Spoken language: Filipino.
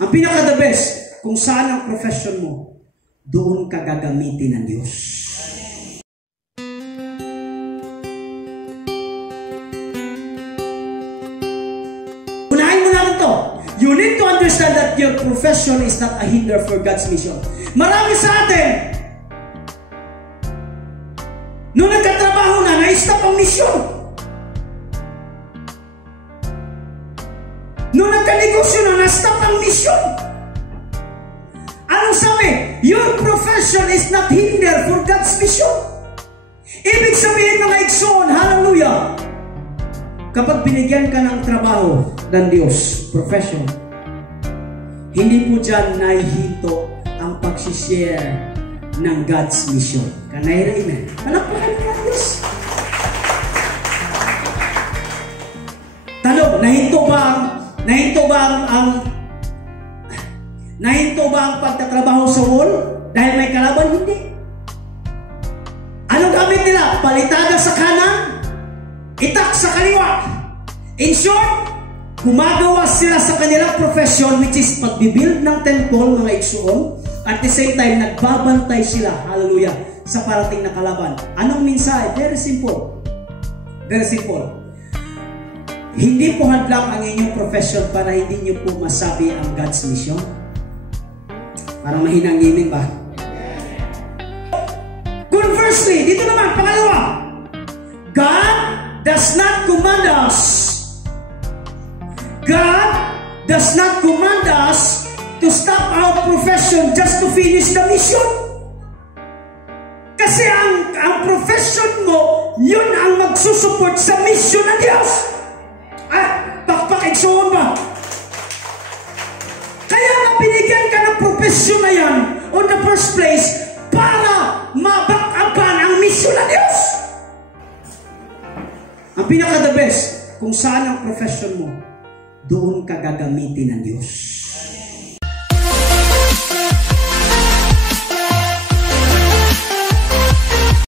Ang pinaka-the best, kung saan ang profession mo, doon ka gagamitin ng Diyos. Unahin mo naman to. You need to understand that your profession is not a hinder for God's mission. Marami sa atin, nung nagkatrabaho na, na-stop ang mission. Nung nagkanegosyo na, na-stop ang mission. Anong sabi? Your profession is not hinder for God's mission. Ibig sabihin mga igsoon, hallelujah, kapag binigyan ka ng trabaho ng Diyos, profession, hindi po dyan nahihito ang pagsishare ng God's mission. Kanayra, amen. Palakpakan ng Diyos. Tanong, nahinto ba ang pagtatrabaho sa wall dahil may kalaban? Hindi. Ano gamit nila? Palitada sa kanan, itak sa kaliwa. In short, gumagawa sila sa kanilang profession, which is pagbibuild ng temple, mga igsoon. At the same time, nagbabantay sila, hallelujah, sa parating na kalaban. Anong mensahe? Very simple. Very simple. Hindi po hadlang ang inyong profession para hindi nyo po masabi ang God's mission. Parang mahinang ngiming ba? Conversely, dito naman, pangalawa, God does not command us. God does not command us to stop our profession just to finish the mission. Kasi ang profession mo, yun ang magsusupport sa mission ng Diyos. Pakpakigsoon ba? Kaya nga binigyan ka ng profession na yan on the first place para mabakapan ang mission ng Diyos. Ang pinaka-the best, kung saan ang profession mo, doon ka gagamitin ng Diyos.